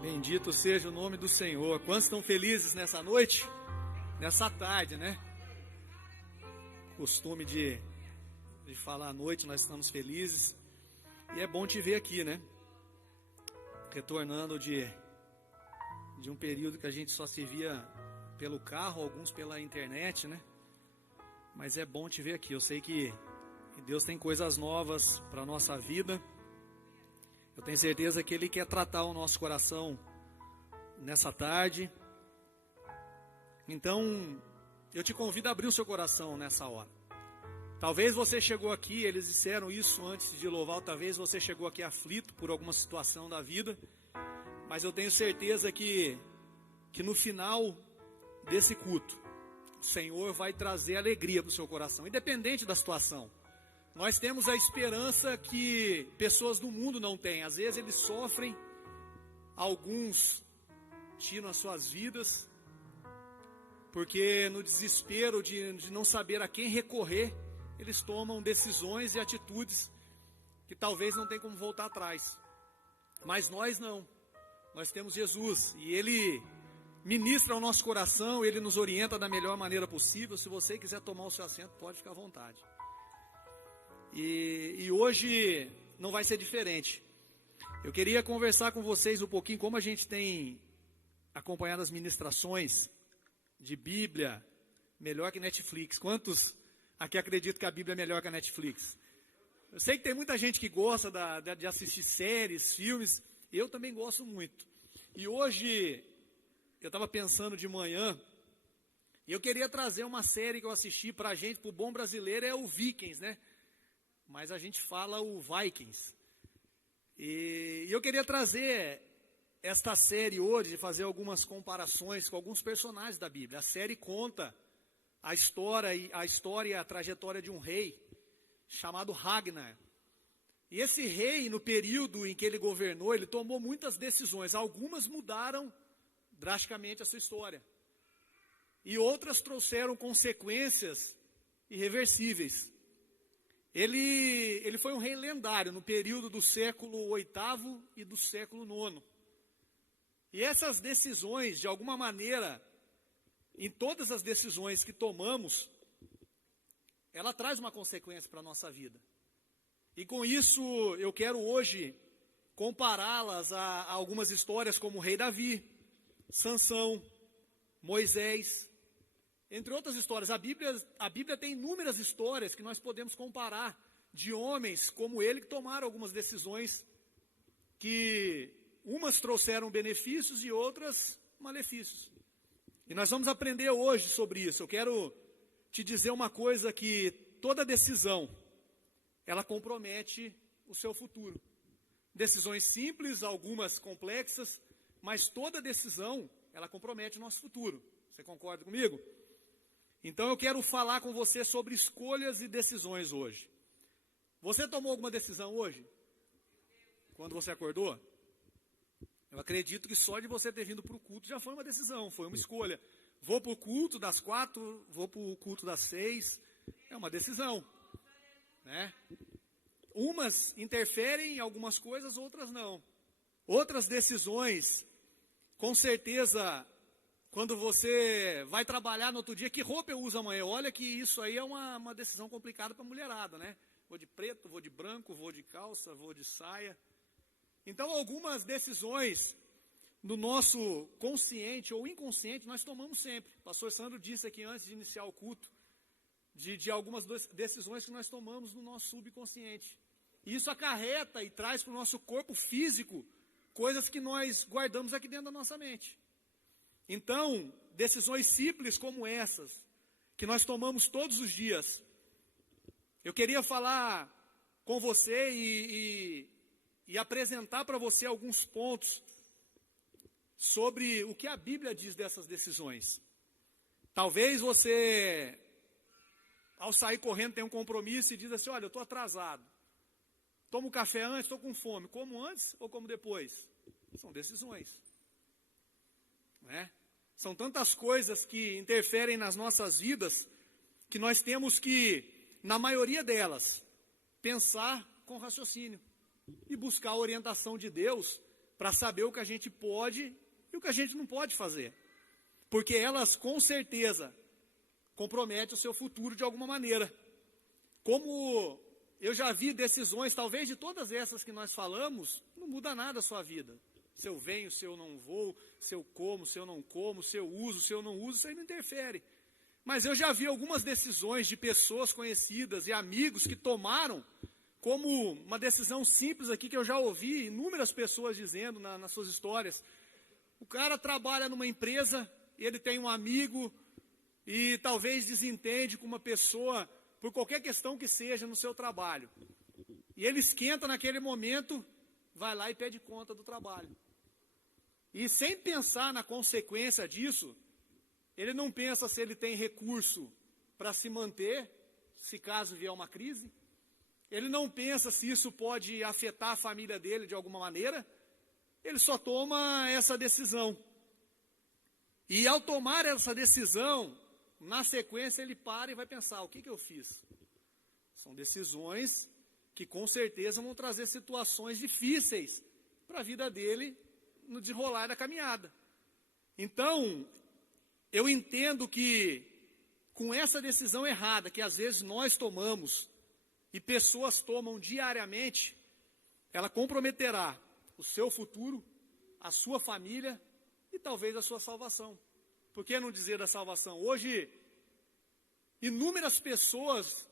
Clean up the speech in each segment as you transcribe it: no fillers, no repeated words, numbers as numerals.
Bendito seja o nome do Senhor. Quantos estão felizes nessa noite? Nessa tarde, né? Costume de falar à noite, nós estamos felizes. E é bom te ver aqui, né? Retornando de um período que a gente só se via pelo carro, alguns pela internet, né? Mas é bom te ver aqui. Eu sei que Deus tem coisas novas para a nossa vida. Eu tenho certeza que Ele quer tratar o nosso coração nessa tarde. Então, eu te convido a abrir o seu coração nessa hora. Talvez você chegou aqui, eles disseram isso antes de louvar, talvez você chegou aqui aflito por alguma situação da vida, mas eu tenho certeza que no final desse culto, o Senhor vai trazer alegria para o seu coração, independente da situação. Nós temos a esperança que pessoas do mundo não têm. Às vezes eles sofrem, alguns tiram as suas vidas, porque no desespero de não saber a quem recorrer, eles tomam decisões e atitudes que talvez não tenham como voltar atrás. Mas nós não. Nós temos Jesus e Ele ministra ao nosso coração, Ele nos orienta da melhor maneira possível. Se você quiser tomar o seu assento, pode ficar à vontade. E hoje não vai ser diferente. Eu queria conversar com vocês um pouquinho como a gente tem acompanhado as ministrações de Bíblia melhor que Netflix. Quantos aqui acreditam que a Bíblia é melhor que a Netflix? Eu sei que tem muita gente que gosta de assistir séries, filmes. Eu também gosto muito. E hoje eu estava pensando de manhã, e eu queria trazer uma série que eu assisti para a gente, para o bom brasileiro, é o Vikings, né? Mas a gente fala o Vikings. E eu queria trazer esta série hoje, fazer algumas comparações com alguns personagens da Bíblia. A série conta a história e a trajetória de um rei chamado Ragnar. E esse rei, no período em que ele governou, ele tomou muitas decisões. Algumas mudaram drasticamente a sua história. E outras trouxeram consequências irreversíveis. Ele foi um rei lendário no período do século VIII e do século IX. E essas decisões, de alguma maneira, em todas as decisões que tomamos, ela traz uma consequência para a nossa vida. E com isso, eu quero hoje compará-las a algumas histórias como o rei Davi, Sansão, Moisés, entre outras histórias. A Bíblia tem inúmeras histórias que nós podemos comparar de homens como ele que tomaram algumas decisões que umas trouxeram benefícios e outras malefícios. E nós vamos aprender hoje sobre isso. Eu quero te dizer uma coisa, que toda decisão, ela compromete o seu futuro. Decisões simples, algumas complexas, mas toda decisão, ela compromete o nosso futuro. Você concorda comigo? Então eu quero falar com você sobre escolhas e decisões hoje. Você tomou alguma decisão hoje? Quando você acordou? Eu acredito que só de você ter vindo para o culto já foi uma decisão, foi uma escolha. Vou para o culto das 4, vou para o culto das 6, é uma decisão, né? Umas interferem em algumas coisas, outras não. Outras decisões, com certeza, quando você vai trabalhar no outro dia, que roupa eu uso amanhã? Olha que isso aí é uma decisão complicada para a mulherada, né? Vou de preto, vou de branco, vou de calça, vou de saia. Então, algumas decisões no nosso consciente ou inconsciente nós tomamos sempre. O pastor Sandro disse aqui antes de iniciar o culto, de algumas decisões que nós tomamos no nosso subconsciente. E isso acarreta e traz para o nosso corpo físico coisas que nós guardamos aqui dentro da nossa mente. Então, decisões simples como essas, que nós tomamos todos os dias, eu queria falar com você e apresentar para você alguns pontos sobre o que a Bíblia diz dessas decisões. Talvez você, ao sair correndo, tenha um compromisso e diz assim: olha, eu estou atrasado. Tomo café antes, estou com fome. Como antes ou como depois? São decisões. Né? São tantas coisas que interferem nas nossas vidas, que nós temos que, na maioria delas, pensar com raciocínio e buscar a orientação de Deus para saber o que a gente pode e o que a gente não pode fazer. Porque elas, com certeza, comprometem o seu futuro de alguma maneira. Como eu já vi decisões, talvez de todas essas que nós falamos, não muda nada a sua vida. Se eu venho, se eu não vou, se eu como, se eu não como, se eu uso, se eu não uso, isso aí não interfere. Mas eu já vi algumas decisões de pessoas conhecidas e amigos que tomaram como uma decisão simples aqui, que eu já ouvi inúmeras pessoas dizendo nas suas histórias. O cara trabalha numa empresa, ele tem um amigo e talvez desentende com uma pessoa por qualquer questão que seja no seu trabalho. E ele esquenta naquele momento, vai lá e pede conta do trabalho. E sem pensar na consequência disso, ele não pensa se ele tem recurso para se manter, se caso vier uma crise. Ele não pensa se isso pode afetar a família dele de alguma maneira. Ele só toma essa decisão. E ao tomar essa decisão, na sequência ele para e vai pensar, o que eu fiz? São decisões que com certeza vão trazer situações difíceis para a vida dele no desenrolar da caminhada. Então, eu entendo que com essa decisão errada, que às vezes nós tomamos, e pessoas tomam diariamente, ela comprometerá o seu futuro, a sua família e talvez a sua salvação. Por que não dizer da salvação? Hoje, inúmeras pessoas,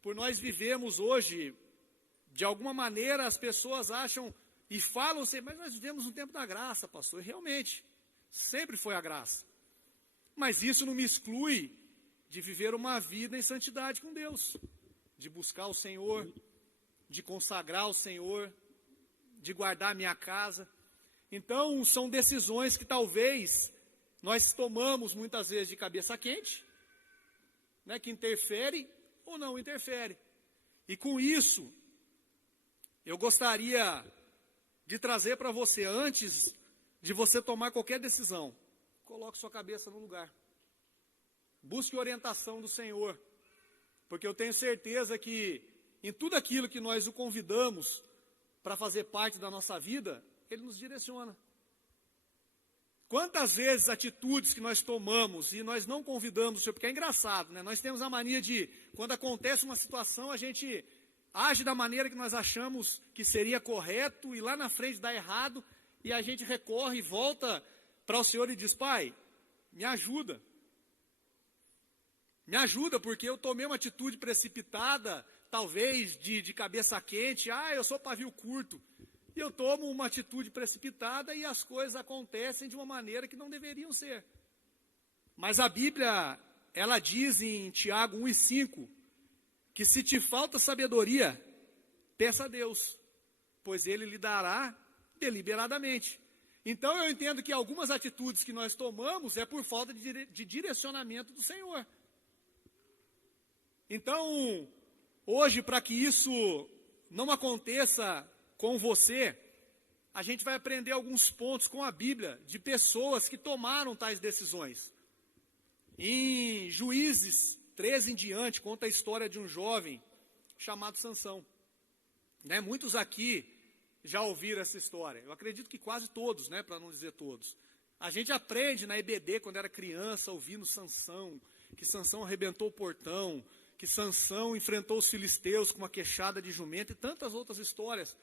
por nós vivemos hoje, de alguma maneira as pessoas acham e falam assim, mas nós vivemos um tempo da graça, pastor. E realmente, sempre foi a graça. Mas isso não me exclui de viver uma vida em santidade com Deus, de buscar o Senhor, de consagrar o Senhor, de guardar a minha casa. Então, são decisões que talvez nós tomamos muitas vezes de cabeça quente, né, que interfere ou não interfere. E com isso, eu gostaria de trazer para você, antes de você tomar qualquer decisão, coloque sua cabeça no lugar. Busque orientação do Senhor, porque eu tenho certeza que em tudo aquilo que nós o convidamos para fazer parte da nossa vida, Ele nos direciona. Quantas vezes atitudes que nós tomamos e nós não convidamos o Senhor, porque é engraçado, né? Nós temos a mania de, quando acontece uma situação, a gente age da maneira que nós achamos que seria correto e lá na frente dá errado e a gente recorre e volta para o Senhor e diz, Pai, me ajuda. Me ajuda porque eu tomei uma atitude precipitada, talvez de cabeça quente, eu sou pavio curto. E eu tomo uma atitude precipitada e as coisas acontecem de uma maneira que não deveriam ser. Mas a Bíblia, ela diz em Tiago 1:5, que se te falta sabedoria, peça a Deus, pois Ele lhe dará deliberadamente. Então eu entendo que algumas atitudes que nós tomamos é por falta de direcionamento do Senhor. Então, hoje, para que isso não aconteça com você, a gente vai aprender alguns pontos com a Bíblia de pessoas que tomaram tais decisões. Em Juízes 13 em diante, conta a história de um jovem chamado Sansão. Né? Muitos aqui já ouviram essa história. Eu acredito que quase todos, né, para não dizer todos. A gente aprende na EBD, quando era criança, ouvindo Sansão, que Sansão arrebentou o portão, que Sansão enfrentou os filisteus com uma queixada de jumento e tantas outras histórias.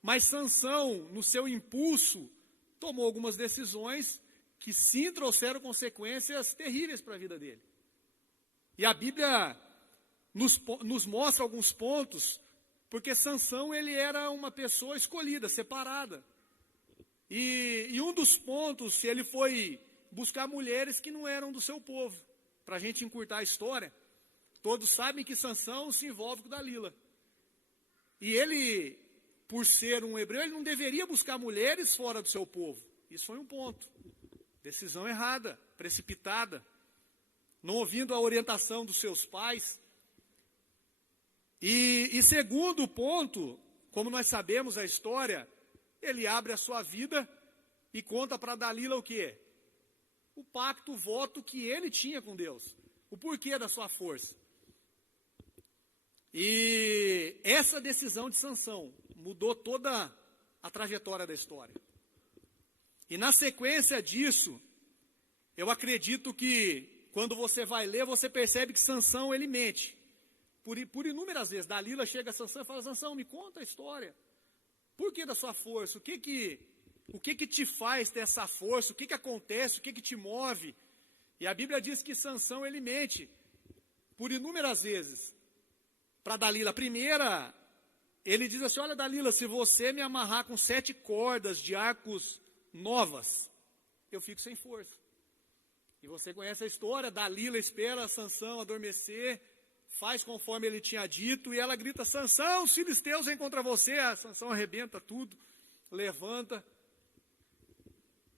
Mas Sansão, no seu impulso, tomou algumas decisões que sim trouxeram consequências terríveis para a vida dele. E a Bíblia nos mostra alguns pontos, porque Sansão ele era uma pessoa escolhida, separada. E um dos pontos, ele foi buscar mulheres que não eram do seu povo. Para a gente encurtar a história, todos sabem que Sansão se envolve com Dalila. E ele, por ser um hebreu, ele não deveria buscar mulheres fora do seu povo. Isso foi um ponto. Decisão errada, precipitada, não ouvindo a orientação dos seus pais. E segundo ponto, como nós sabemos a história, ele abre a sua vida e conta para Dalila o quê? O pacto, o voto que ele tinha com Deus. O porquê da sua força. E essa decisão de Sansão mudou toda a trajetória da história. E na sequência disso, eu acredito que quando você vai ler, você percebe que Sansão, ele mente. Por inúmeras vezes, Dalila chega a Sansão e fala: Sansão, me conta a história. Por que da sua força? O que que te faz ter essa força? O que acontece? O que te move? E a Bíblia diz que Sansão, ele mente por inúmeras vezes para Dalila. A primeira, ele diz assim: olha, Dalila, se você me amarrar com 7 cordas de arcos novas, eu fico sem força. E você conhece a história. Dalila espera Sansão adormecer, faz conforme ele tinha dito, e ela grita: Sansão, os filisteus vêm contra você. A Sansão arrebenta tudo, levanta,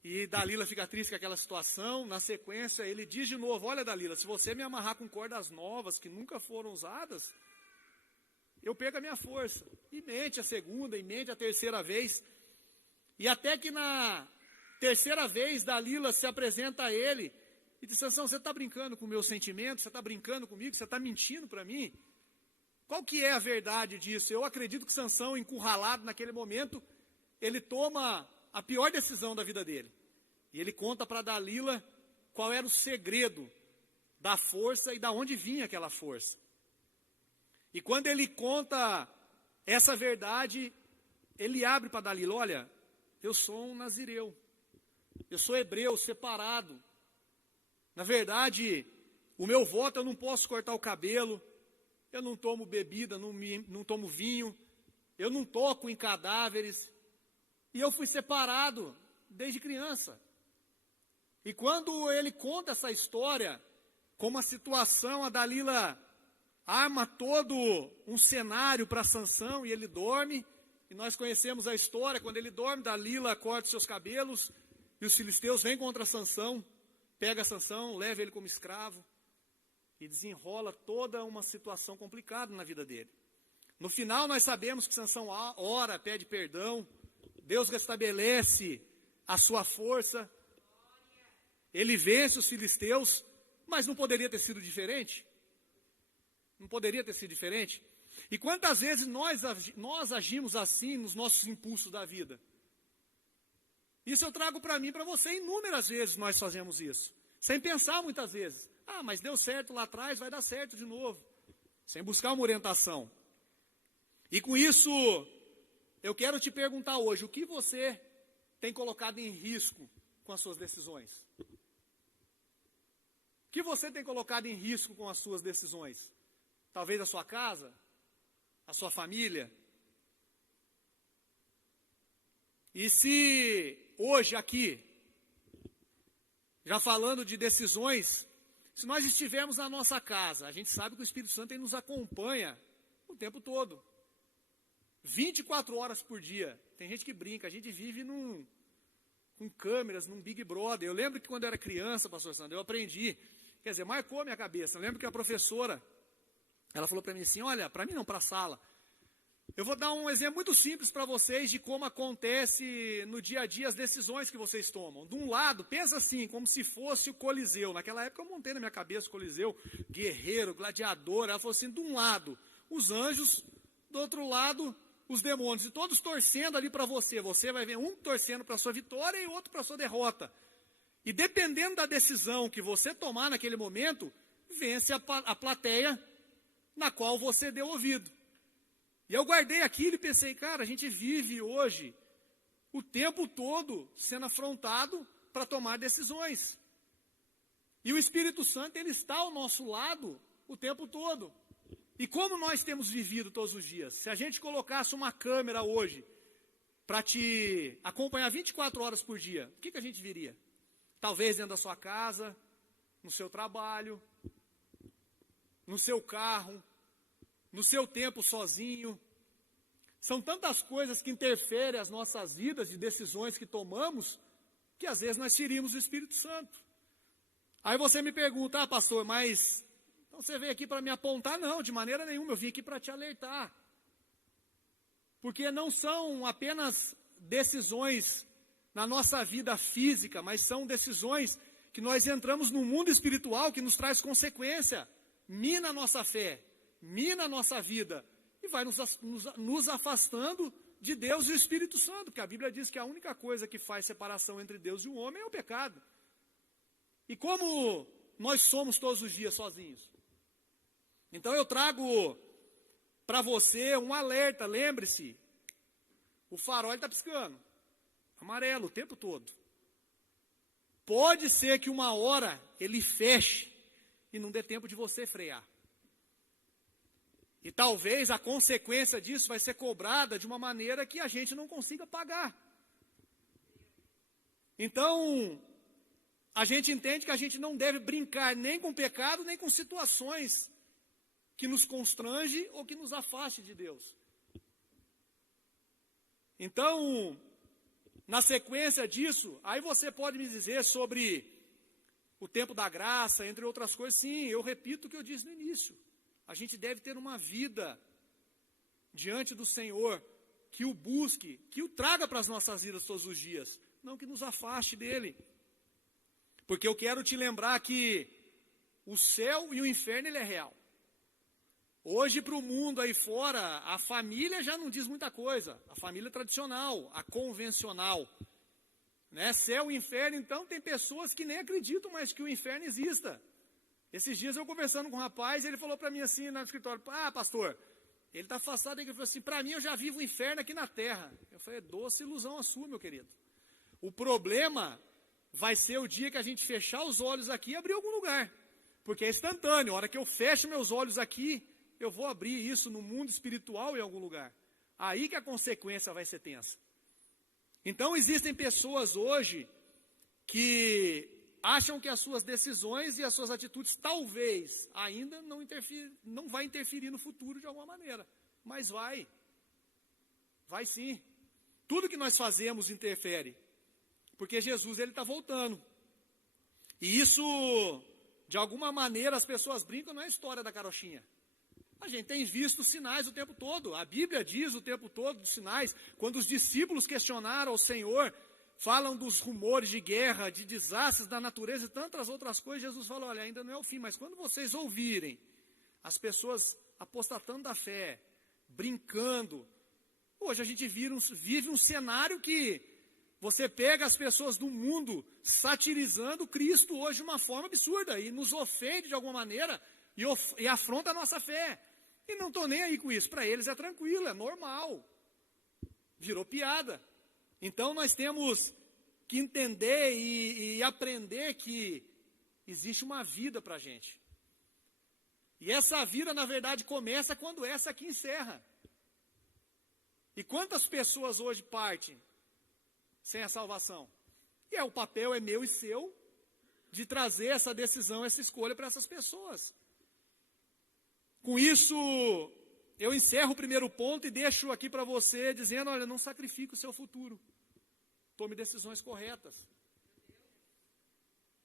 e Dalila fica triste com aquela situação. Na sequência, ele diz de novo: olha, Dalila, se você me amarrar com cordas novas, que nunca foram usadas, eu perco a minha força. E mente a segunda, e mente a terceira vez, e até que na terceira vez, Dalila se apresenta a ele, e diz: Sansão, você está brincando com meus sentimentos? Você está brincando comigo? Você está mentindo para mim? Qual que é a verdade disso? Eu acredito que Sansão, encurralado naquele momento, ele toma a pior decisão da vida dele. E ele conta para Dalila qual era o segredo da força e da onde vinha aquela força. E quando ele conta essa verdade, ele abre para Dalila: olha, eu sou um nazireu, eu sou hebreu, separado. Na verdade, o meu voto, eu não posso cortar o cabelo, eu não tomo bebida, não tomo vinho, eu não toco em cadáveres, e eu fui separado desde criança. E quando ele conta essa história, como a situação, a Dalila arma todo um cenário para Sansão, e ele dorme, e nós conhecemos a história. Quando ele dorme, Dalila corta seus cabelos, e os filisteus vêm contra Sansão, pega Sansão, leva ele como escravo, e desenrola toda uma situação complicada na vida dele. No final, nós sabemos que Sansão ora, pede perdão, Deus restabelece a sua força, ele vence os filisteus, mas não poderia ter sido diferente? Não poderia ter sido diferente? E quantas vezes nós agimos assim nos nossos impulsos da vida? Isso eu trago para mim e para você. Inúmeras vezes nós fazemos isso, sem pensar muitas vezes. Ah, mas deu certo lá atrás, vai dar certo de novo, sem buscar uma orientação. E com isso, eu quero te perguntar hoje: o que você tem colocado em risco com as suas decisões? O que você tem colocado em risco com as suas decisões? Talvez a sua casa, a sua família. E se hoje aqui, já falando de decisões, se nós estivermos na nossa casa, a gente sabe que o Espírito Santo ele nos acompanha o tempo todo, 24 horas por dia. Tem gente que brinca, a gente vive com câmeras, num Big Brother. Eu lembro que quando eu era criança, pastor Sandro, eu aprendi, quer dizer, marcou a minha cabeça. Eu lembro que a professora, ela falou para mim assim: olha, para mim não, para a sala, eu vou dar um exemplo muito simples para vocês de como acontece no dia a dia as decisões que vocês tomam. De um lado, pensa assim, como se fosse o Coliseu. Naquela época eu montei na minha cabeça o Coliseu, guerreiro, gladiador. Ela falou assim: de um lado, os anjos, do outro lado, os demônios. E todos torcendo ali para você. Você vai ver um torcendo para a sua vitória e outro para a sua derrota. E dependendo da decisão que você tomar naquele momento, vence a plateia na qual você deu ouvido. E eu guardei aquilo e pensei: cara, a gente vive hoje o tempo todo sendo afrontado para tomar decisões. E o Espírito Santo, ele está ao nosso lado o tempo todo. E como nós temos vivido todos os dias? Se a gente colocasse uma câmera hoje para te acompanhar 24 horas por dia, o que a gente viria? Talvez dentro da sua casa, no seu trabalho, no seu carro, no seu tempo sozinho. São tantas coisas que interferem as nossas vidas, de decisões que tomamos, que às vezes nós ferimos o Espírito Santo. Aí você me pergunta: ah, pastor, mas então você veio aqui para me apontar? Não, de maneira nenhuma, eu vim aqui para te alertar. Porque não são apenas decisões na nossa vida física, mas são decisões que nós entramos no mundo espiritual, que nos traz consequência, mina a nossa fé, mina a nossa vida, e vai nos afastando de Deus e o Espírito Santo, porque a Bíblia diz que a única coisa que faz separação entre Deus e o homem é o pecado. E como nós somos todos os dias sozinhos? Então eu trago para você um alerta, lembre-se, o farol está piscando, amarelo o tempo todo. Pode ser que uma hora ele feche e não dê tempo de você frear. E talvez a consequência disso vai ser cobrada de uma maneira que a gente não consiga pagar. Então, a gente entende que a gente não deve brincar nem com pecado, nem com situações que nos constrange ou que nos afaste de Deus. Então, na sequência disso, aí você pode me dizer sobre o tempo da graça, entre outras coisas. Sim, eu repito o que eu disse no início. A gente deve ter uma vida diante do Senhor, que o busque, que o traga para as nossas vidas todos os dias, não que nos afaste dele. Porque eu quero te lembrar que o céu e o inferno, ele é real. Hoje, para o mundo aí fora, a família já não diz muita coisa. A família tradicional, a convencional. Né? Céu e inferno, então, tem pessoas que nem acreditam mais que o inferno exista. Esses dias eu conversando com um rapaz, ele falou para mim assim, no escritório, pastor, ele está afastado, ele falou assim, para mim eu já vivo o inferno aqui na terra. Eu falei, doce ilusão a sua, meu querido. O problema vai ser o dia que a gente fechar os olhos aqui e abrir algum lugar. Porque é instantâneo, a hora que eu fecho meus olhos aqui, eu vou abrir isso no mundo espiritual em algum lugar. Aí que a consequência vai ser tensa. Então existem pessoas hoje que acham que as suas decisões e as suas atitudes talvez ainda não vai interferir no futuro de alguma maneira. Mas vai. Vai sim. Tudo que nós fazemos interfere. Porque Jesus, ele está voltando. E isso, de alguma maneira, as pessoas brincam, não é a história da carochinha. A gente tem visto sinais o tempo todo. A Bíblia diz o tempo todo dos sinais. Quando os discípulos questionaram ao Senhor, falam dos rumores de guerra, de desastres da natureza e tantas outras coisas, Jesus falou, olha, ainda não é o fim, mas quando vocês ouvirem as pessoas apostatando da fé, brincando, hoje a gente vive um cenário que você pega as pessoas do mundo satirizando Cristo hoje de uma forma absurda e nos ofende de alguma maneira e afronta a nossa fé. E não estou nem aí com isso, para eles é tranquilo, é normal, virou piada. Então nós temos que entender e aprender que existe uma vida para a gente. E essa vida, na verdade, começa quando essa aqui encerra. E quantas pessoas hoje partem sem a salvação? E o papel é meu e seu de trazer essa decisão, essa escolha para essas pessoas. Com isso, eu encerro o primeiro ponto e deixo aqui para você dizendo, olha, não sacrifique o seu futuro. Tome decisões corretas.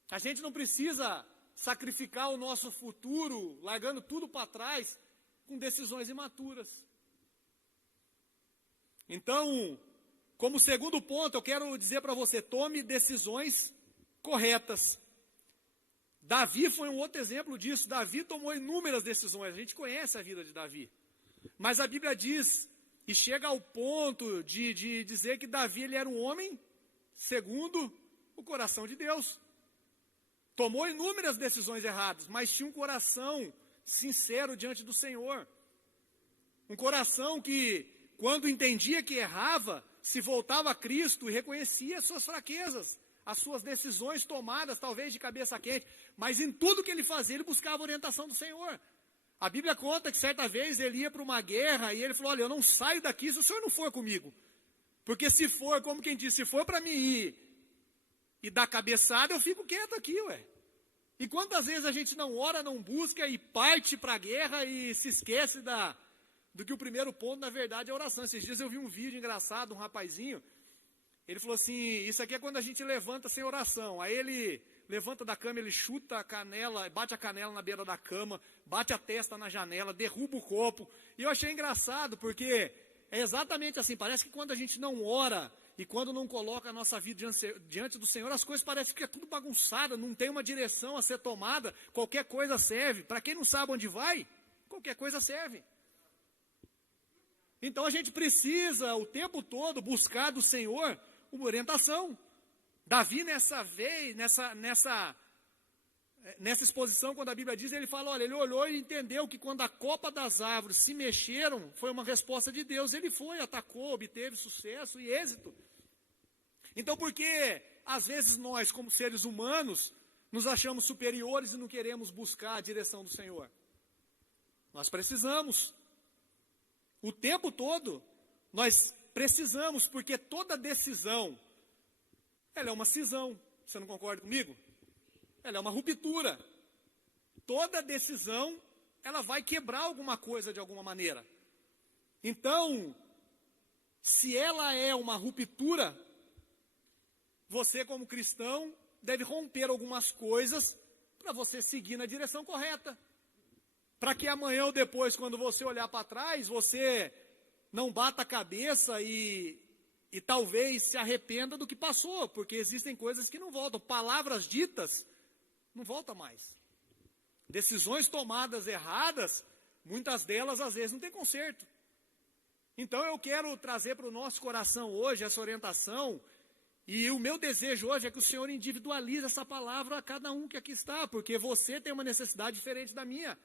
A gente não precisa sacrificar o nosso futuro, largando tudo para trás, com decisões imaturas. Então, como segundo ponto, eu quero dizer para você, tome decisões corretas. Davi foi um outro exemplo disso. Davi tomou inúmeras decisões. A gente conhece a vida de Davi. Mas a Bíblia diz, e chega ao ponto de dizer que Davi ele era um homem segundo o coração de Deus. Tomou inúmeras decisões erradas, mas tinha um coração sincero diante do Senhor. Um coração que, quando entendia que errava, se voltava a Cristo e reconhecia as suas fraquezas, as suas decisões tomadas, talvez de cabeça quente, mas em tudo que ele fazia, ele buscava a orientação do Senhor. A Bíblia conta que certa vez ele ia para uma guerra e ele falou, olha, eu não saio daqui se o Senhor não for comigo. Porque se for, como quem diz, se for para mim ir e dar cabeçada, eu fico quieto aqui, ué. E quantas vezes a gente não ora, não busca e parte para a guerra e se esquece do que o primeiro ponto, na verdade, é a oração. Esses dias eu vi um vídeo engraçado, um rapazinho, ele falou assim, isso aqui é quando a gente levanta sem oração. Aí ele levanta da cama, ele chuta a canela, bate a canela na beira da cama, bate a testa na janela, derruba o copo. E eu achei engraçado, porque é exatamente assim, parece que quando a gente não ora e quando não coloca a nossa vida diante do Senhor, as coisas parecem que é tudo bagunçado, não tem uma direção a ser tomada, qualquer coisa serve. Para quem não sabe onde vai, qualquer coisa serve. Então a gente precisa o tempo todo buscar do Senhor uma orientação. Davi nessa exposição, quando a Bíblia diz, ele fala, olha, ele olhou e entendeu que quando a copa das árvores se mexeram, foi uma resposta de Deus. Ele foi, atacou, obteve sucesso e êxito. Então por que às vezes nós, como seres humanos, nos achamos superiores e não queremos buscar a direção do Senhor? Nós precisamos. O tempo todo, nós precisamos, porque toda decisão, ela é uma cisão. Você não concorda comigo? Ela é uma ruptura. Toda decisão, ela vai quebrar alguma coisa de alguma maneira. Então, se ela é uma ruptura, você como cristão deve romper algumas coisas para você seguir na direção correta. Para que amanhã ou depois, quando você olhar para trás, você não bata a cabeça e talvez se arrependa do que passou, porque existem coisas que não voltam. Palavras ditas não voltam mais. Decisões tomadas erradas, muitas delas às vezes não tem conserto. Então eu quero trazer para o nosso coração hoje essa orientação, e o meu desejo hoje é que o Senhor individualize essa palavra a cada um que aqui está, porque você tem uma necessidade diferente da minha.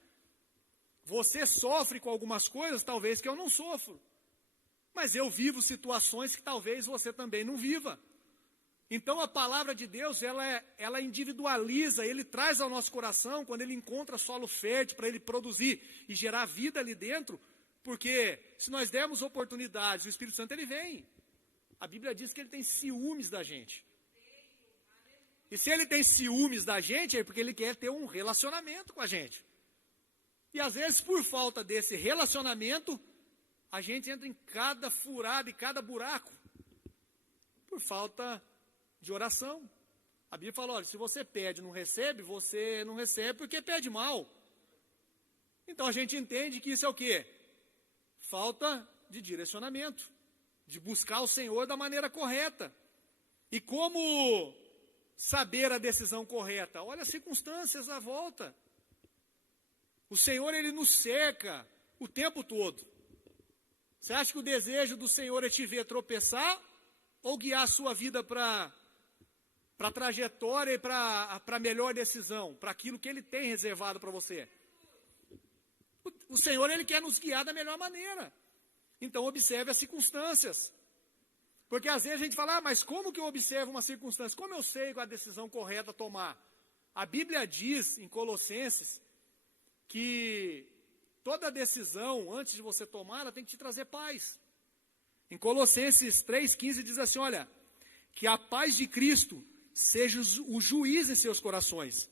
Você sofre com algumas coisas, talvez, que eu não sofro. Mas eu vivo situações que talvez você também não viva. Então a palavra de Deus, ela individualiza, ele traz ao nosso coração, quando ele encontra solo fértil para ele produzir e gerar vida ali dentro, porque se nós dermos oportunidades, o Espírito Santo ele vem. A Bíblia diz que ele tem ciúmes da gente. E se ele tem ciúmes da gente, é porque ele quer ter um relacionamento com a gente. E às vezes, por falta desse relacionamento, a gente entra em cada furada e cada buraco, por falta de oração. A Bíblia fala, olha, se você pede e não recebe, você não recebe porque pede mal. Então a gente entende que isso é o quê? Falta de direcionamento, de buscar o Senhor da maneira correta. E como saber a decisão correta? Olha as circunstâncias à volta. O Senhor, ele nos cerca o tempo todo. Você acha que o desejo do Senhor é te ver tropeçar ou guiar a sua vida para a trajetória e para a melhor decisão, para aquilo que ele tem reservado para você? O Senhor, ele quer nos guiar da melhor maneira. Então, observe as circunstâncias. Porque às vezes a gente fala, mas como que eu observo uma circunstância? Como eu sei qual a decisão correta a tomar? A Bíblia diz em Colossenses que toda decisão, antes de você tomar, ela tem que te trazer paz. Em Colossenses 3,15 diz assim, olha, que a paz de Cristo seja o juiz em seus corações,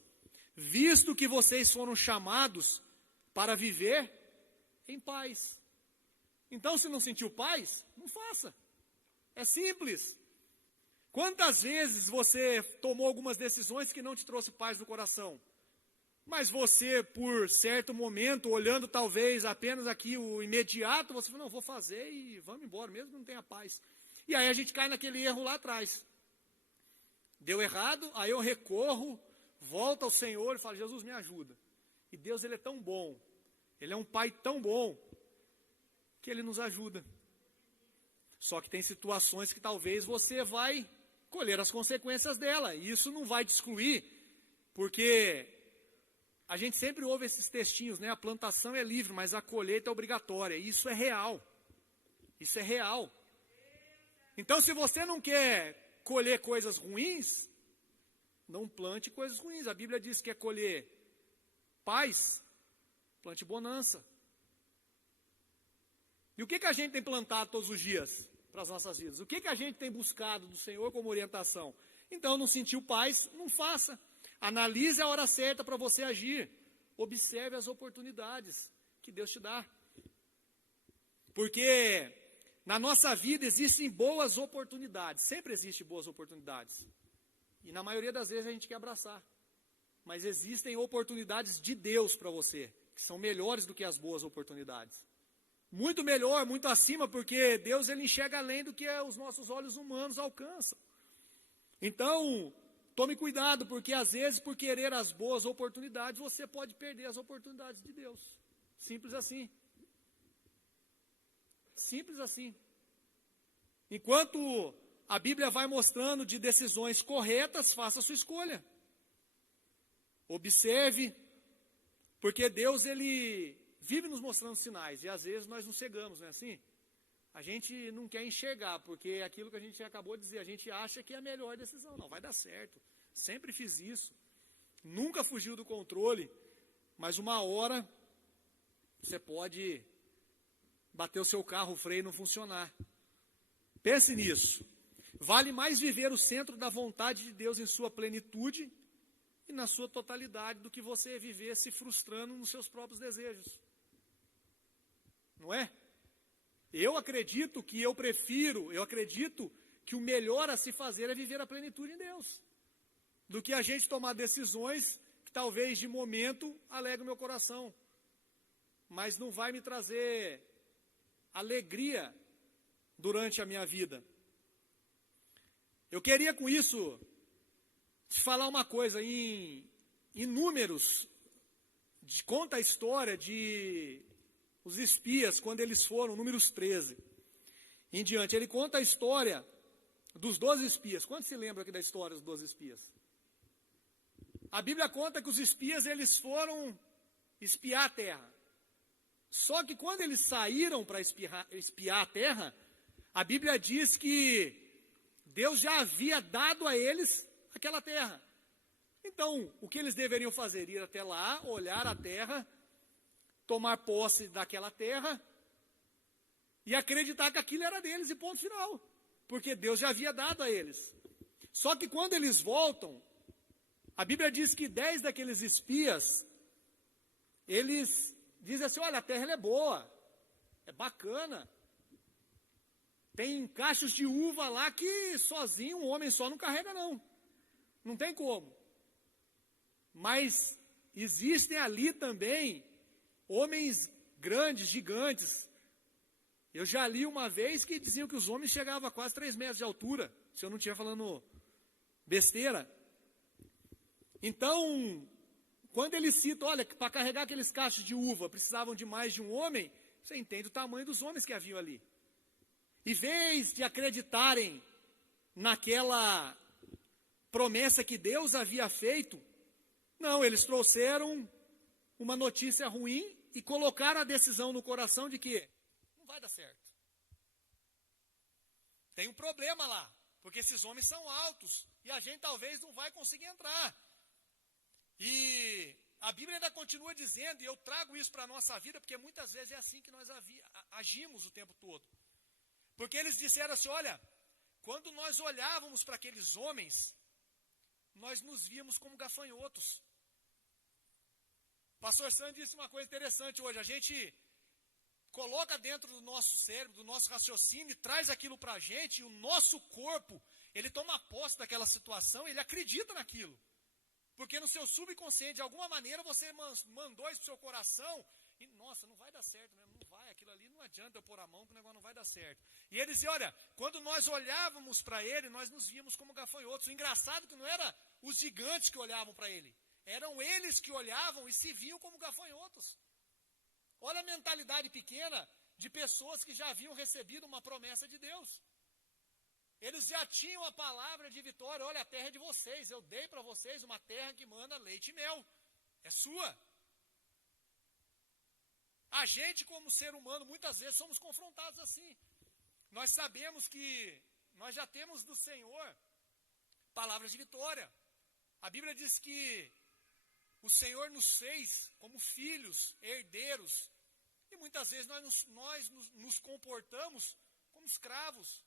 visto que vocês foram chamados para viver em paz. Então, se não sentiu paz, não faça. É simples. Quantas vezes você tomou algumas decisões que não te trouxe paz no coração? Mas você, por certo momento, olhando talvez apenas aqui o imediato, você fala, não, vou fazer e vamos embora, mesmo que não tenha paz. E aí a gente cai naquele erro lá atrás. Deu errado, aí eu recorro, volto ao Senhor e falo, Jesus, me ajuda. E Deus, ele é tão bom, ele é um Pai tão bom, que ele nos ajuda. Só que tem situações que talvez você vai colher as consequências dela, e isso não vai te excluir, porque a gente sempre ouve esses textinhos, né? A plantação é livre, mas a colheita é obrigatória. Isso é real. Isso é real. Então, se você não quer colher coisas ruins, não plante coisas ruins. A Bíblia diz que quer colher paz, plante bonança. E o que a gente tem plantado todos os dias para as nossas vidas? O que a gente tem buscado do Senhor como orientação? Então, não sentiu paz, não faça. Analise a hora certa para você agir. Observe as oportunidades que Deus te dá. Porque na nossa vida existem boas oportunidades. Sempre existem boas oportunidades. E na maioria das vezes a gente quer abraçar. Mas existem oportunidades de Deus para você, que são melhores do que as boas oportunidades. Muito melhor, muito acima, porque Deus, ele enxerga além do que os nossos olhos humanos alcançam. Então, tome cuidado, porque às vezes, por querer as boas oportunidades, você pode perder as oportunidades de Deus. Simples assim. Simples assim. Enquanto a Bíblia vai mostrando de decisões corretas, faça a sua escolha. Observe, porque Deus, Ele vive nos mostrando sinais, e às vezes nós nos cegamos, não é assim? A gente não quer enxergar, porque é aquilo que a gente acabou de dizer, a gente acha que é a melhor decisão. Não, vai dar certo. Sempre fiz isso. Nunca fugiu do controle, mas uma hora você pode bater o seu carro, o freio não funcionar. Pense nisso. Vale mais viver o centro da vontade de Deus em sua plenitude e na sua totalidade do que você viver se frustrando nos seus próprios desejos. Não é? Eu acredito que o melhor a se fazer é viver a plenitude em Deus, do que a gente tomar decisões que talvez de momento alegrem o meu coração, mas não vai me trazer alegria durante a minha vida. Eu queria com isso te falar uma coisa, em Números, conta a história de os espias, quando eles foram, Números 13 em diante, ele conta a história dos 12 espias. Quantos se lembram aqui da história dos 12 espias? A Bíblia conta que os espias, eles foram espiar a terra. Só que quando eles saíram para espiar a terra, a Bíblia diz que Deus já havia dado a eles aquela terra. Então, o que eles deveriam fazer? Ir até lá, olhar a terra, tomar posse daquela terra e acreditar que aquilo era deles e ponto final, porque Deus já havia dado a eles. Só que quando eles voltam, a Bíblia diz que 10 daqueles espias, eles dizem assim, olha, a terra ela é boa, é bacana, tem cachos de uva lá que sozinho um homem só não carrega não tem como. Mas existem ali também homens grandes, gigantes. Eu já li uma vez que diziam que os homens chegavam a quase 3 metros de altura, se eu não estiver falando besteira. Então, quando eles citam, olha, para carregar aqueles cachos de uva precisavam de mais de um homem, você entende o tamanho dos homens que haviam ali. Em vez de acreditarem naquela promessa que Deus havia feito, não, eles trouxeram uma notícia ruim e colocaram a decisão no coração de que não vai dar certo. Tem um problema lá, porque esses homens são altos e a gente talvez não vai conseguir entrar. E a Bíblia ainda continua dizendo, e eu trago isso para a nossa vida, porque muitas vezes é assim que nós agimos o tempo todo. Porque eles disseram assim, olha, quando nós olhávamos para aqueles homens, nós nos víamos como gafanhotos. Pastor Sandro disse uma coisa interessante hoje, a gente coloca dentro do nosso cérebro, do nosso raciocínio, e traz aquilo para a gente, e o nosso corpo, ele toma posse daquela situação, ele acredita naquilo. Porque no seu subconsciente, de alguma maneira, você mandou isso para o seu coração, e nossa, não vai dar certo mesmo, não vai, aquilo ali não adianta eu pôr a mão, que o negócio não vai dar certo. E eles diziam, olha, quando nós olhávamos para ele, nós nos víamos como gafanhotos. O engraçado é que não era os gigantes que olhavam para ele, eram eles que olhavam e se viam como gafanhotos. Olha a mentalidade pequena de pessoas que já haviam recebido uma promessa de Deus. Eles já tinham a palavra de vitória, olha, a terra é de vocês, eu dei para vocês uma terra que manda leite e mel, é sua. A gente, como ser humano, muitas vezes somos confrontados assim. Nós sabemos que nós já temos do Senhor palavras de vitória. A Bíblia diz que o Senhor nos fez como filhos, herdeiros, e muitas vezes nós nos comportamos como escravos.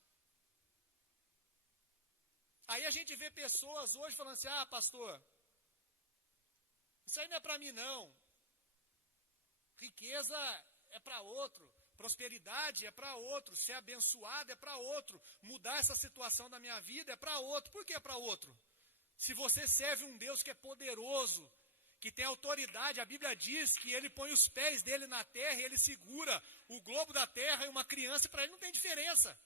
Aí a gente vê pessoas hoje falando assim, pastor, isso aí não é para mim não. Riqueza é para outro, prosperidade é para outro, ser abençoado é para outro, mudar essa situação da minha vida é para outro. Por que é para outro? Se você serve um Deus que é poderoso, que tem autoridade, a Bíblia diz que ele põe os pés dele na terra e ele segura o globo da terra e uma criança, para ele não tem diferença.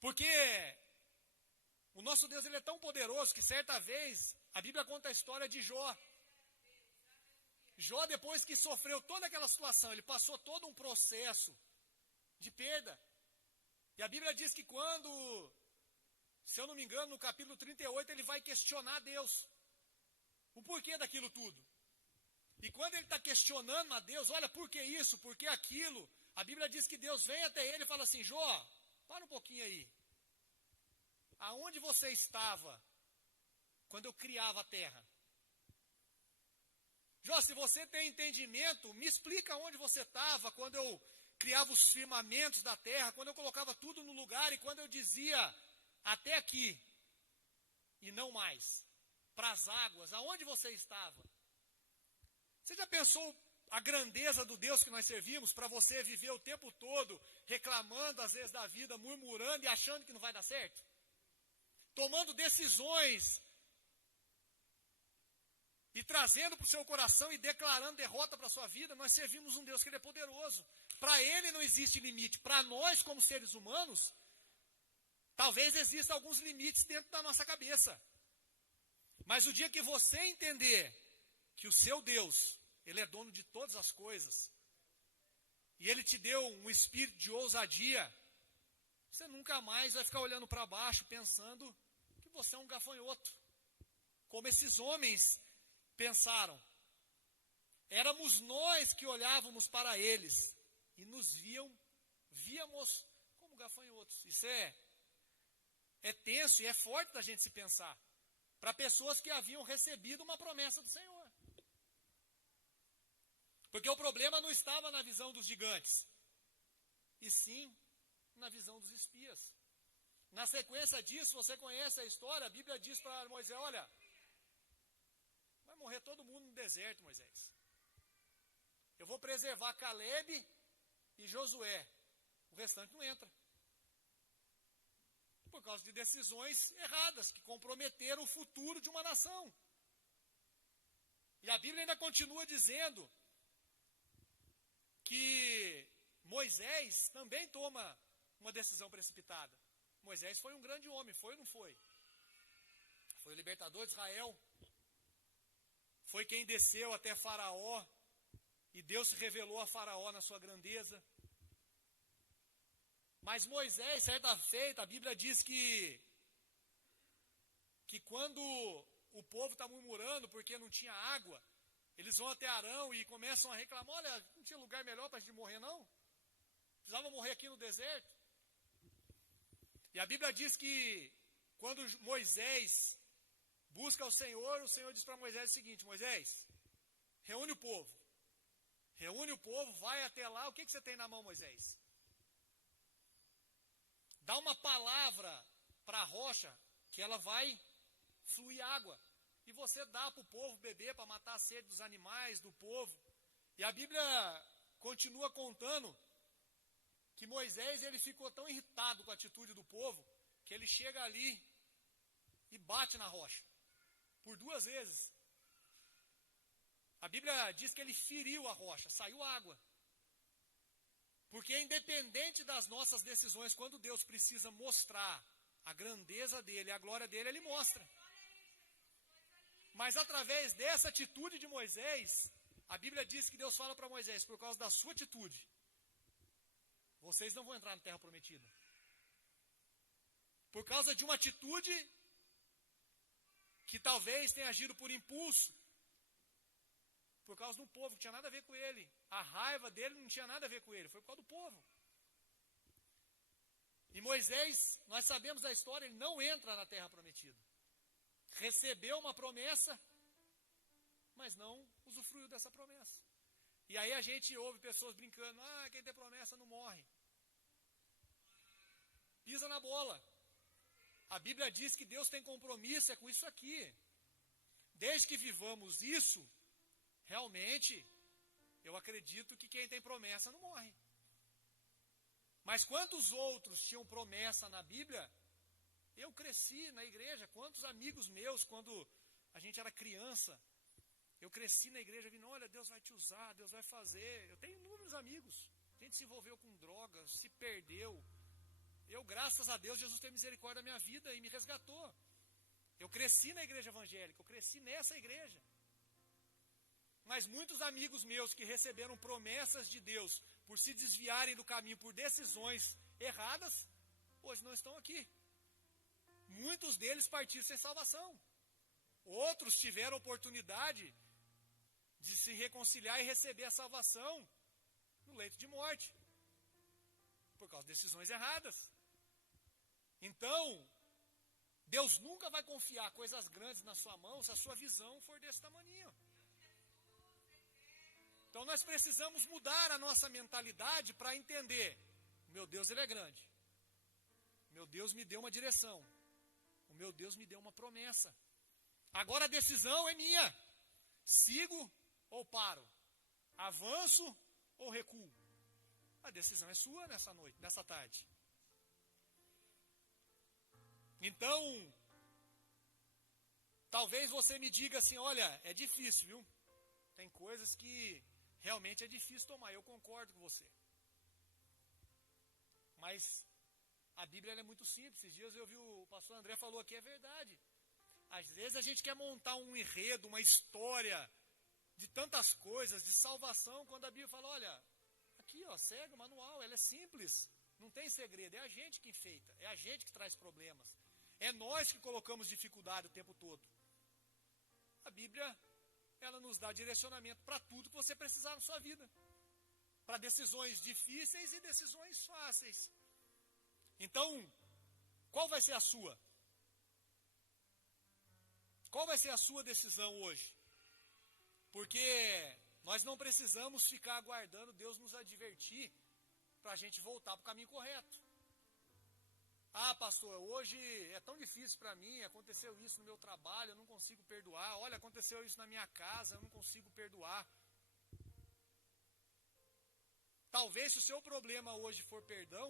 Porque o nosso Deus ele é tão poderoso que certa vez, a Bíblia conta a história de Jó. Jó, depois que sofreu toda aquela situação, ele passou todo um processo de perda. E a Bíblia diz que quando, se eu não me engano, no capítulo 38, ele vai questionar Deus. O porquê daquilo tudo. E quando ele está questionando a Deus, olha, por que isso, por que aquilo? A Bíblia diz que Deus vem até ele e fala assim, Jó, para um pouquinho aí. Aonde você estava quando eu criava a terra? Jó, se você tem entendimento, me explica onde você estava quando eu criava os firmamentos da terra, quando eu colocava tudo no lugar e quando eu dizia até aqui e não mais, para as águas, aonde você estava? Você já pensou a grandeza do Deus que nós servimos para você viver o tempo todo reclamando às vezes da vida, murmurando e achando que não vai dar certo? Tomando decisões e trazendo para o seu coração e declarando derrota para a sua vida. Nós servimos um Deus que ele é poderoso. Para ele não existe limite. Para nós, como seres humanos, talvez existam alguns limites dentro da nossa cabeça. Mas o dia que você entender que o seu Deus, ele é dono de todas as coisas, e ele te deu um espírito de ousadia, você nunca mais vai ficar olhando para baixo pensando que você é um gafanhoto. Como esses homens pensaram. Éramos nós que olhávamos para eles e nos víamos como gafanhotos. Isso é tenso e é forte da gente se pensar. Para pessoas que haviam recebido uma promessa do Senhor. Porque o problema não estava na visão dos gigantes, e sim na visão dos espias. Na sequência disso, você conhece a história, a Bíblia diz para Moisés, olha, vai morrer todo mundo no deserto, Moisés. Eu vou preservar Caleb e Josué, o restante não entra. Por causa de decisões erradas, que comprometeram o futuro de uma nação. E a Bíblia ainda continua dizendo que Moisés também toma uma decisão precipitada. Moisés foi um grande homem, foi ou não foi? Foi o libertador de Israel. Foi quem desceu até Faraó, e Deus se revelou a Faraó na sua grandeza. Mas Moisés, certa feita, a Bíblia diz que quando o povo está murmurando porque não tinha água, eles vão até Arão e começam a reclamar, olha, não tinha lugar melhor para a gente morrer não? Precisava morrer aqui no deserto. E a Bíblia diz que quando Moisés busca o Senhor diz para Moisés o seguinte, Moisés, reúne o povo, vai até lá, o que você tem na mão, Moisés? Dá uma palavra para a rocha, que ela vai fluir água. E você dá para o povo beber, para matar a sede dos animais, do povo. E a Bíblia continua contando que Moisés ele ficou tão irritado com a atitude do povo, que ele chega ali e bate na rocha. Por 2 vezes. A Bíblia diz que ele feriu a rocha, saiu água. Porque independente das nossas decisões, quando Deus precisa mostrar a grandeza dele, a glória dele, ele mostra. Mas através dessa atitude de Moisés, a Bíblia diz que Deus fala para Moisés, por causa da sua atitude, vocês não vão entrar na terra prometida. Por causa de uma atitude que talvez tenha agido por impulso, por causa de um povo que não tinha nada a ver com ele. A raiva dele não tinha nada a ver com ele, foi por causa do povo. E Moisés, nós sabemos da história, ele não entra na terra prometida. Recebeu uma promessa, mas não usufruiu dessa promessa. E aí a gente ouve pessoas brincando, quem tem promessa não morre. Pisa na bola. A Bíblia diz que Deus tem compromisso com isso aqui. Desde que vivamos isso, realmente, eu acredito que quem tem promessa não morre. Mas quantos outros tinham promessa na Bíblia? Eu cresci na igreja, quantos amigos meus, quando a gente era criança, eu cresci na igreja, vindo, olha, Deus vai te usar, Deus vai fazer. Eu tenho inúmeros amigos, a gente se envolveu com drogas, se perdeu. Eu, graças a Deus, Jesus tem misericórdia da minha vida e me resgatou. Eu cresci na igreja evangélica, eu cresci nessa igreja. Mas muitos amigos meus que receberam promessas de Deus por se desviarem do caminho por decisões erradas, hoje não estão aqui. Muitos deles partiram sem salvação. Outros tiveram oportunidade de se reconciliar e receber a salvação no leito de morte, por causa de decisões erradas. Então, Deus nunca vai confiar coisas grandes na sua mão se a sua visão for desse tamanho. Então nós precisamos mudar a nossa mentalidade para entender, o meu Deus ele é grande, o meu Deus me deu uma direção, o meu Deus me deu uma promessa. Agora a decisão é minha, sigo ou paro, avanço ou recuo. A decisão é sua nessa noite, nessa tarde. Então, talvez você me diga assim, olha, é difícil, viu? Tem coisas que realmente é difícil tomar, eu concordo com você. Mas a Bíblia é muito simples. Esses dias eu vi o pastor André falou aqui, é verdade. Às vezes a gente quer montar um enredo, uma história de tantas coisas, de salvação, quando a Bíblia fala, olha, aqui ó, segue o manual, ela é simples, não tem segredo, é a gente que enfeita, é a gente que traz problemas. É nós que colocamos dificuldade o tempo todo. A Bíblia, ela nos dá direcionamento para tudo que você precisar na sua vida. Para decisões difíceis e decisões fáceis. Então, qual vai ser a sua? Qual vai ser a sua decisão hoje? Porque nós não precisamos ficar aguardando Deus nos advertir para a gente voltar para o caminho correto. Ah, pastor, hoje é tão difícil para mim, aconteceu isso no meu trabalho, eu não consigo perdoar. Olha, aconteceu isso na minha casa, eu não consigo perdoar. Talvez se o seu problema hoje for perdão,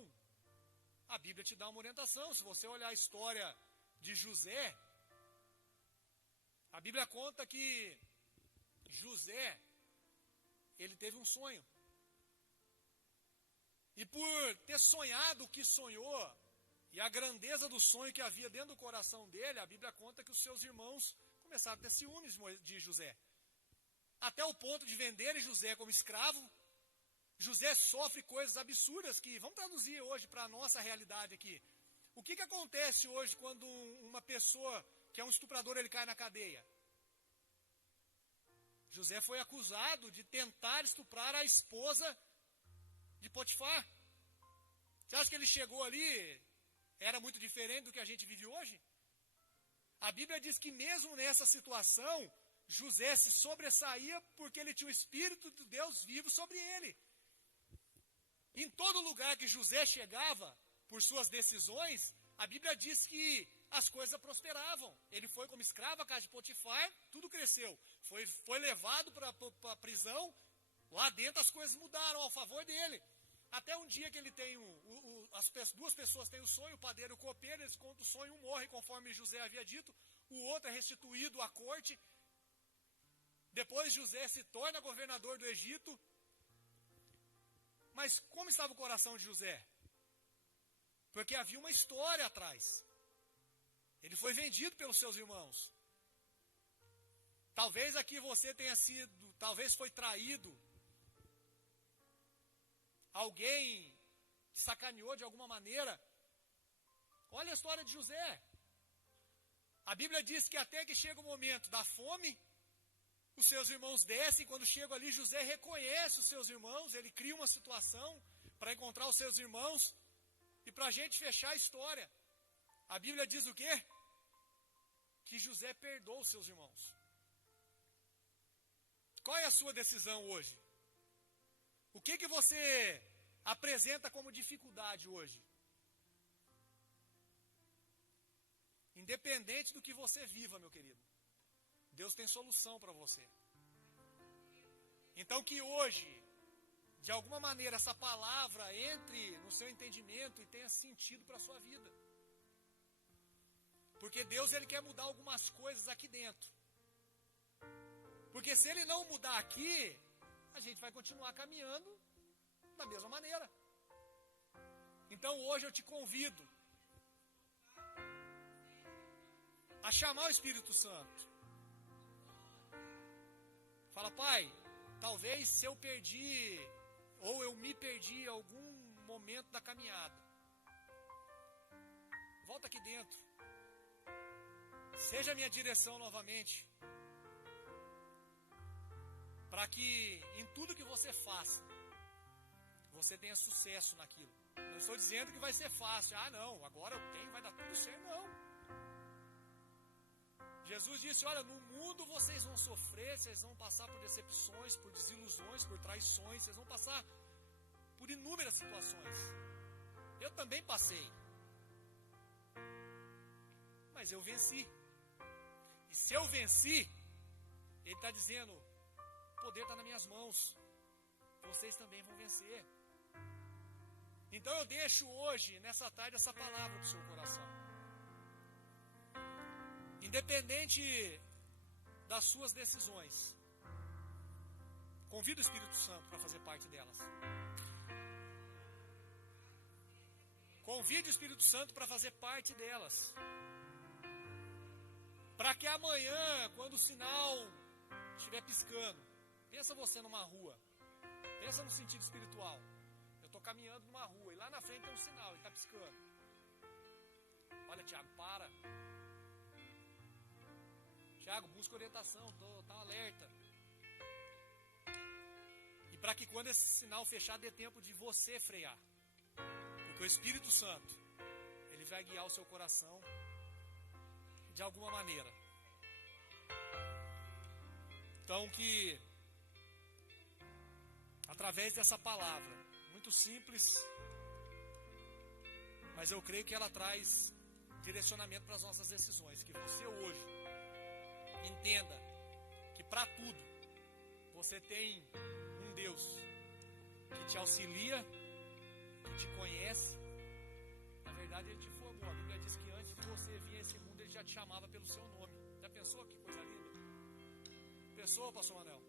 a Bíblia te dá uma orientação. Se você olhar a história de José, a Bíblia conta que José, ele teve um sonho. E por ter sonhado o que sonhou, e a grandeza do sonho que havia dentro do coração dele, a Bíblia conta que os seus irmãos começaram a ter ciúmes de José. Até o ponto de venderem José como escravo. José sofre coisas absurdas que, vamos traduzir hoje para a nossa realidade aqui. O que acontece hoje quando uma pessoa que é um estuprador, ele cai na cadeia? José foi acusado de tentar estuprar a esposa de Potifar. Você acha que ele chegou ali, era muito diferente do que a gente vive hoje? A Bíblia diz que mesmo nessa situação, José se sobressaía porque ele tinha o Espírito de Deus vivo sobre ele. Em todo lugar que José chegava, por suas decisões, a Bíblia diz que as coisas prosperavam. Ele foi como escravo à casa de Potifar, tudo cresceu. Foi levado para a prisão, lá dentro as coisas mudaram ao favor dele. Até um dia que ele tem, as duas pessoas têm o sonho, o padeiro e o copeiro, eles contam o sonho, um morre conforme José havia dito, o outro é restituído à corte. Depois José se torna governador do Egito. Mas como estava o coração de José? Porque havia uma história atrás. Ele foi vendido pelos seus irmãos. Talvez aqui você tenha sido, talvez foi traído. Alguém te sacaneou de alguma maneira. Olha a história de José. A Bíblia diz que até que chega o momento da fome, os seus irmãos descem. Quando chegam ali, José reconhece os seus irmãos. Ele cria uma situação para encontrar os seus irmãos. E para a gente fechar a história, a Bíblia diz o quê? Que José perdoa os seus irmãos. Qual é a sua decisão hoje? O que você apresenta como dificuldade hoje? Independente do que você viva, meu querido, Deus tem solução para você. Então que hoje, de alguma maneira, essa palavra entre no seu entendimento e tenha sentido para a sua vida. Porque Deus, ele quer mudar algumas coisas aqui dentro. Porque se ele não mudar aqui, a gente vai continuar caminhando da mesma maneira. Então hoje eu te convido a chamar o Espírito Santo, Fala, pai, talvez se eu perdi, ou eu me perdi em algum momento da caminhada. Volta aqui dentro. Seja a minha direção novamente. Para que em tudo que você faça, você tenha sucesso naquilo. Não estou dizendo que vai ser fácil. Ah, não, agora eu tenho, vai dar tudo certo. Não. Jesus disse, olha, no mundo vocês vão sofrer, vocês vão passar por decepções, por desilusões, por traições, vocês vão passar por inúmeras situações. Eu também passei. Mas eu venci. E se eu venci, Ele está dizendo, o poder está nas minhas mãos. Vocês também vão vencer. Então eu deixo hoje, nessa tarde, essa palavra para o seu coração. Independente das suas decisões, convida o Espírito Santo para fazer parte delas. Convide o Espírito Santo para fazer parte delas. Para que amanhã, quando o sinal estiver piscando, pensa você numa rua, pensa no sentido espiritual. Eu estou caminhando numa rua e lá na frente tem um sinal, ele está piscando. Olha, Tiago, para. Tiago, busca orientação, tá alerta. E para que quando esse sinal fechar, dê tempo de você frear. Porque o Espírito Santo, ele vai guiar o seu coração de alguma maneira. Então que, através dessa palavra, muito simples, mas eu creio que ela traz direcionamento para as nossas decisões. Que você hoje entenda que para tudo você tem um Deus que te auxilia, que te conhece. Na verdade, Ele te formou. A Bíblia diz que antes de você vir a esse mundo, Ele já te chamava pelo seu nome. Já pensou que coisa linda? Pensou, pastor Manuel?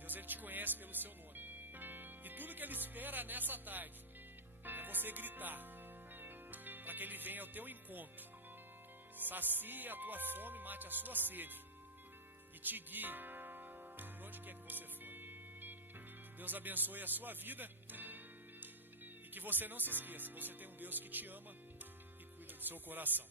Deus, Ele te conhece pelo seu nome. E tudo que Ele espera nessa tarde é você gritar, para que Ele venha ao teu encontro, sacie a tua fome, mate a sua sede e te guie por onde quer que você for. Deus abençoe a sua vida e que você não se esqueça, você tem um Deus que te ama e cuida do seu coração.